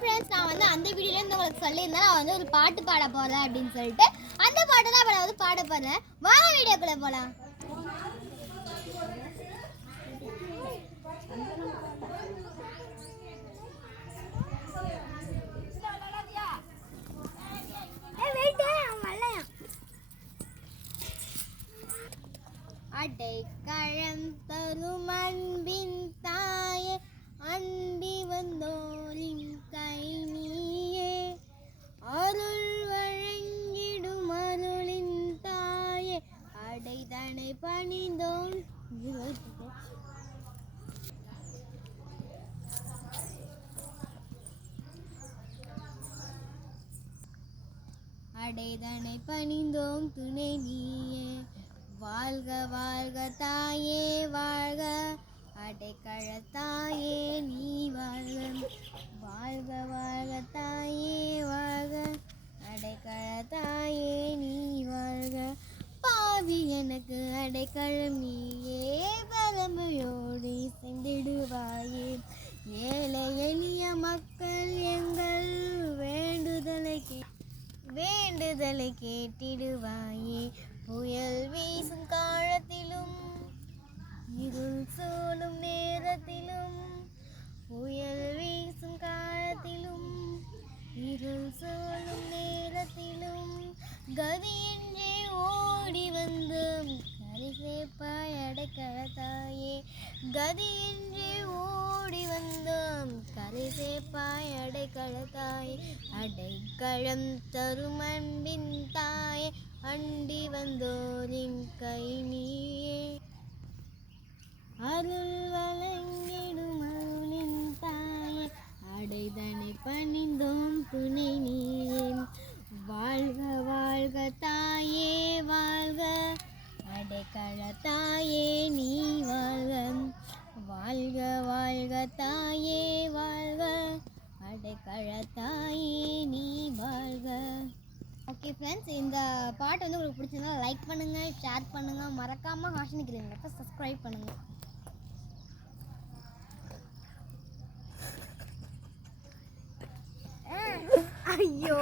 Friends, நான் வந்து அந்த வீடியோலேருந்து உங்களுக்கு சொல்லியிருந்தேன் நான் வந்து ஒரு பாட்டு பாட போகிறேன் அப்படின்னு சொல்லிட்டு. அந்த பாட்டு தான் நான் வந்து பாட போகிறேன். வாங்க வீடியோக்குள்ளே போகலாம். அடைக்கலம் தரும் அன்பின் தாயே, அண்டி வந்தோரின் கை நீயே, அருள் வழங்கிடும் அருளின் தாயே, அடைதனை பணிந்தோம். அடைதனை பணிந்தோம் துணை நீயே, வாழ்க வாழ்க தாயே வாழ்க, அடைக்கல தாயே நீ வாழ்க, வாழ்க வாழ்க தாயே வாழ்க, அடைக்கல தாயே நீ வாழ்க. பாவி எனக்கு அடைக்கலம் நீயே, பரமையோடு சென்றிடுவாயே, ஏழை எளிய மக்கள் எங்கள் வேண்டுதலை கேட்டிடுவாயே, புயல் வீசும் காலத்திலும் இருள் சூழும் நேரத்திலும், புயல் வீசும் காலத்திலும் இருள் சூழும் நேரத்திலும், கதியின்றி ஓடி வந்து கரை சேர்ப்பாய் அடைக்கல தாயே, கதியின்றி ஓடி வந்தோம் கரை சேர்ப்பாய் அடைக்கல தாயே, அடைக்கலம் தரும் அன்பின் தாயே, அண்டி வந்தோரின் கை நீயே, அருள் வழங்கிடும் அருளின் தாயே, அடைதனை பணிந்தோம் துணை நீயே, வாழ்க வாழ்க தாயே வாழ்க, அடைக்கல தாயே நீ வாழ்க, வாழ்க வாழ்க தாயே வாழ்க, அடைக்கல தாயே நீ வாழ்க. ஓகே ஃப்ரெண்ட்ஸ், இந்த பாட்டு வந்து உங்களுக்கு பிடிச்சிருந்தா லைக் பண்ணுங்கள், ஷேர் பண்ணுங்கள், மறக்காமல் ஹாஷினி கிரீன்க்கு சப்ஸ்கிரைப் பண்ணுங்கள். ஐயோ.